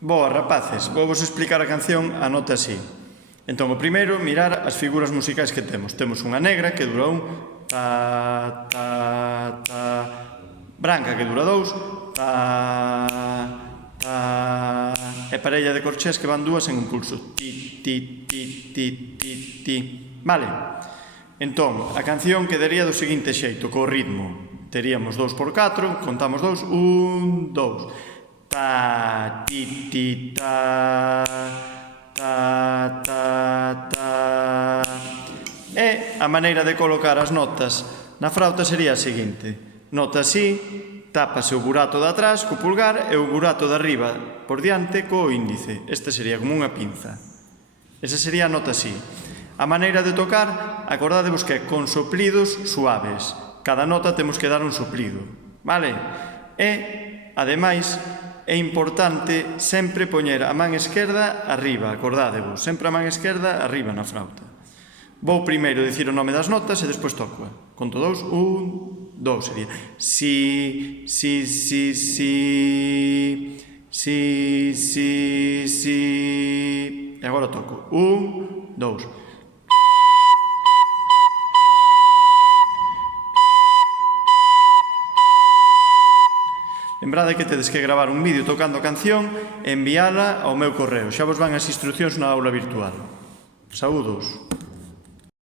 Boa, rapaces, vou vos explicar a canción a nota así. Entón, o primeiro, mirar as figuras musicais que temos. Temos unha negra que dura un ta, ta, ta, branca que dura dous, ta, ta, e parella de corchés que van dúas en un pulso. Ti, ti, ti, ti, ti, ti. Vale? Entón, a canción quedaría do seguinte xeito, co ritmo. Teríamos 2 por 4, contamos 2, 1, 2. Ta, ti, ti, ta, ta, ta, ta. E a maneira de colocar as notas na frauta sería a seguinte. Nota así, tápase o burato de atrás co pulgar e o burato de arriba por diante co índice. Este sería como unha pinza. Esa sería a nota así. A maneira de tocar, acordadevos que é con soplidos suaves. Cada nota temos que dar un soplido. Vale? E, ademais, é importante sempre poñer a man esquerda arriba, acordádevos, sempre a man esquerda arriba na flauta. Vou primeiro dicir o nome das notas e despois toco. Conto 2, 1, 2, sería si, si, si, si, si, si, si, e agora toco 1, 2. Lembrade que tedes que gravar un vídeo tocando a canción e enviala ao meu correo. Xa vos van as instruccións na aula virtual. Saúdos.